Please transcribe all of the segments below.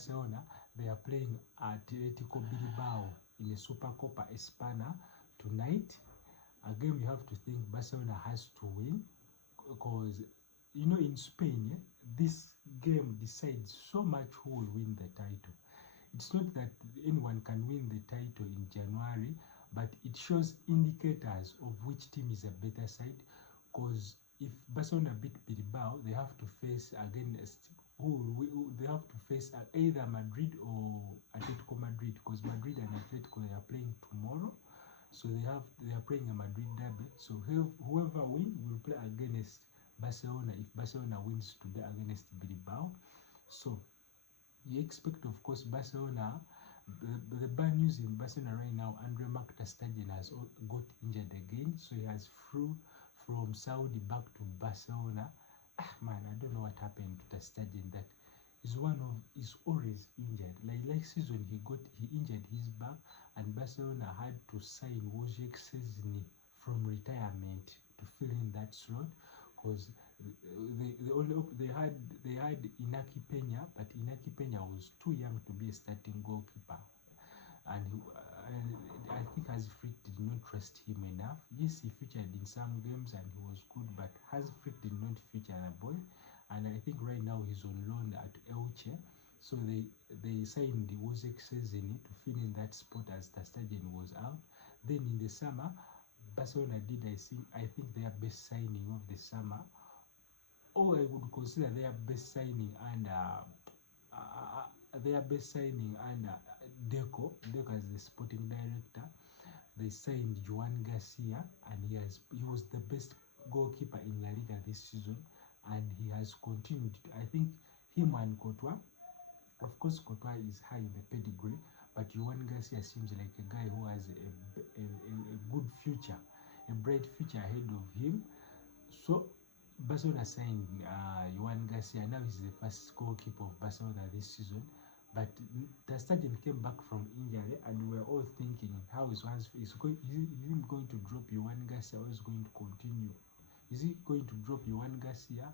Barcelona, they are playing Atletico Bilbao in the Super Copa Espana tonight. A game you have to think Barcelona has to win, because you know in Spain, this game decides so much who will win the title. It's not that anyone can win the title in January, but it shows indicators of which team is a better side. Because if Barcelona beat Bilbao, they have to face against they have to face either Madrid or Atletico Madrid, because Madrid and Atletico, they are playing tomorrow. So they are playing a Madrid derby. So whoever wins will play against Barcelona if Barcelona wins today against Bilbao. So you expect, of course, Barcelona. The bad news in Barcelona right now, Andre Marc ter Stegen has got injured again, so he has flew from Saudi back to Barcelona. Man, I don't know what happened to ter Stegen. That is he's always injured. Like last season, he injured his back, and Barcelona had to sign Wojciech Szczesny from retirement to fill in that slot, because they had Inaki Peña, but Inaki Peña was too young to be a starting goalkeeper, and I think Hansi Flick did not trust him enough. Yes, he featured in some games and he was good, but Hansi Flick did not feature the boy, and I think right now he's on loan at Elche. So they signed Wojciech Szczesny to fill in that spot as ter Stegen was out. Then in the summer, Barcelona did I think their best signing of the summer, or I would consider their best signing under Deco as the sporting director. They signed Joan Garcia, and he was the best goalkeeper in La Liga this season, and he has continued. I think him and Courtois, of course, Courtois is high in the pedigree, but Joan Garcia seems like a guy who has a good future, a bright future ahead of him. So Barcelona signed Joan Garcia. Now he's the first goalkeeper of Barcelona this season. But ter Stegen came back from injury, and we were all thinking, how is he going to drop Joan Garcia, or is going to continue? Is he going to drop Joan Garcia,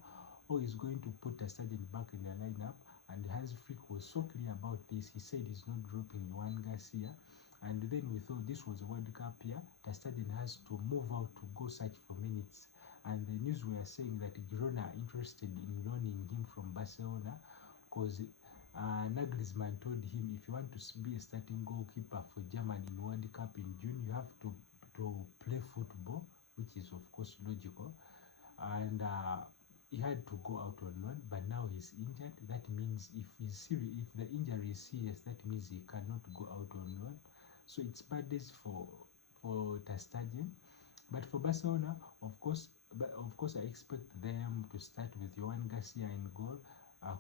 or is going to put ter Stegen back in the lineup? And Hansi Flick was so clear about this. He said he's not dropping Joan Garcia. And then we thought this was a World Cup year. Ter Stegen has to move out to go search for minutes. And the news were saying that Girona are interested in loaning him from Barcelona, because Nagelsmann told him, if you want to be a starting goalkeeper for Germany in World Cup in June, you have to play football, which is of course logical. And he had to go out on loan, but now he's injured. That means if the injury is serious, that means he cannot go out on loan. So it's bad days for ter Stegen. But for Barcelona, of course, I expect them to start with Joan Garcia in goal,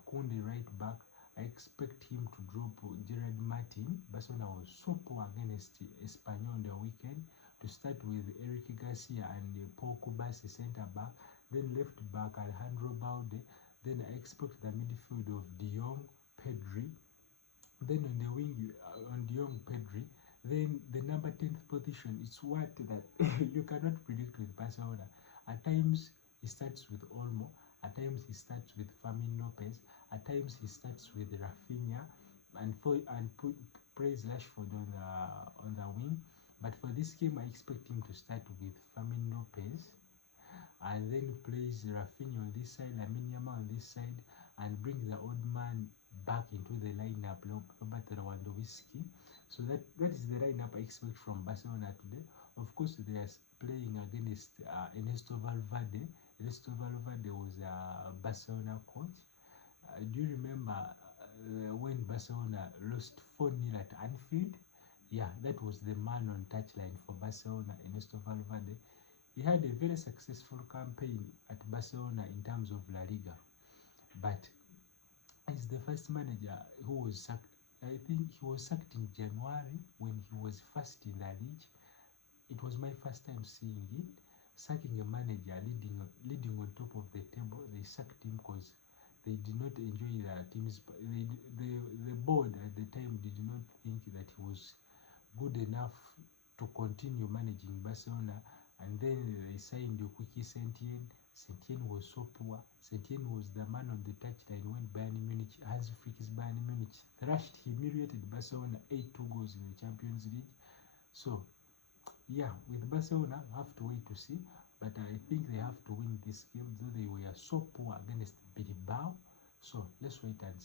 Koundé right back. I expect him to drop Gerard Martin. Barcelona was so poor against Espana on the weekend. To start with Eric Garcia and Paul Kubasi centre back. Then left back Alejandro Balde. Then I expect the midfield of De Jong, Pedri. Then on the wing, on De Jong, Pedri. Then the number 10th position is what that you cannot predict with Barcelona. At times he starts with Olmo. At times he starts with Fermin Lopez. At times he starts with Rafinha and plays Rashford on the wing. But for this game, I expect him to start with Fermin Lopez, and then plays Rafinha on this side, Lamine Yamal on this side, and bring the old man back into the lineup, Robert Lewandowski. So that is the lineup I expect from Barcelona today. Of course, they are playing against Ernesto Valverde. Ernesto Valverde was a Barcelona coach. Do you remember when Barcelona lost 4-0 at Anfield? Yeah, that was the man on touchline for Barcelona, Ernesto Valverde. He had a very successful campaign at Barcelona in terms of La Liga, but he's the first manager who was sacked. I think he was sacked in January when he was first in the league. It was my first time seeing it. Sacking a manager leading on top of the table. They sacked him because they did not enjoy the team's. The board at the time did not think that he was good enough to continue managing Barcelona, And then they signed Quicky Sentien. Sentien was so poor. Sentien was the man on the touchline when Bayern Munich, Hans Flick's Bayern Munich, humiliated Barcelona 8-2 goals in the Champions League. So, yeah, with Barcelona, we have to wait to see. But I think they have to win this game, though they were so poor against Bilbao. So, let's wait and see.